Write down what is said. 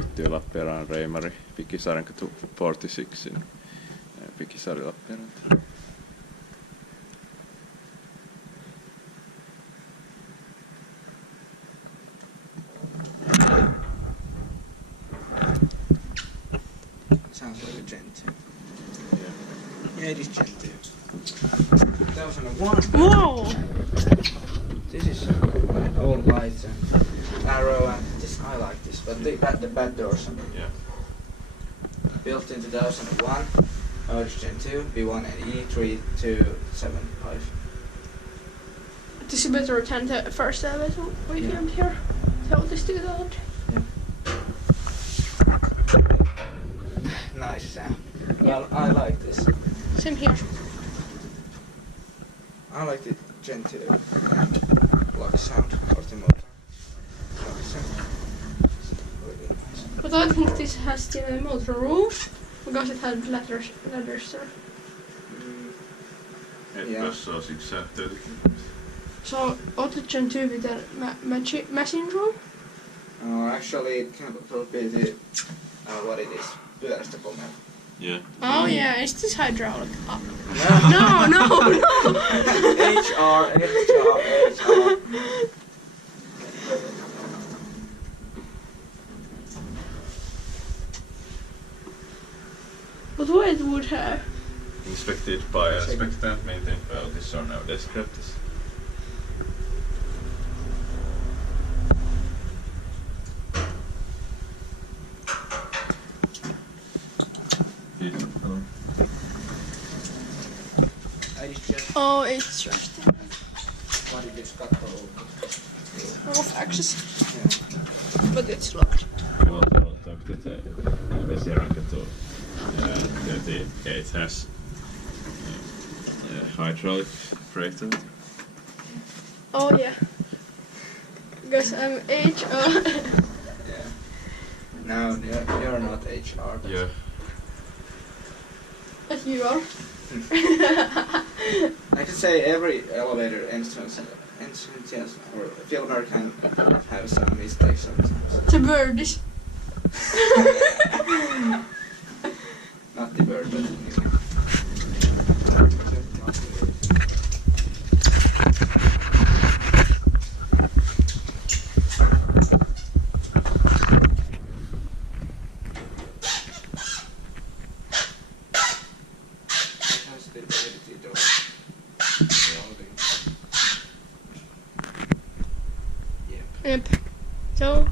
tiettyä Lappeenrannan reimari Pikisaarenkatu 46 Pikisaari Lappeenranta. Sounds like a GeN2. Yeah, it is GeN2. 2001. Whoa! This is old lights and arrow, and this I like this, but the back doors. Yeah. Built in 2001. Otis GeN2 V1NE 3275. This is better than the first elevator we filmed here. The Otis 2000. Yeah. Nice sound. Yeah. Well, I like this. Same here. I like the GeN2 block sound or the motor. Block sound. Really nice. But I think this has the motor room because it had ladders there. Yeah. So Otis GeN2 with a machine room? Actually, it will be the what it is. Pyörästökomero. Yeah. Oh yeah, is this hydraulic? Oh. No. No. HR. But what it would have? Inspected by Elspecta and maintained by Otis are now described. Oh, it's just What did this cut off access. Yeah. But it's locked. We also talked with Pikisaarenkatu. It has hydraulic brake. Oh yeah. Because I'm HR. Yeah. No, you're not HR. But Yeah. But you are. I could say every elevator entrance or filmer can have some mistakes sometimes. The bird is. Not the bird, but anyway. Yep. So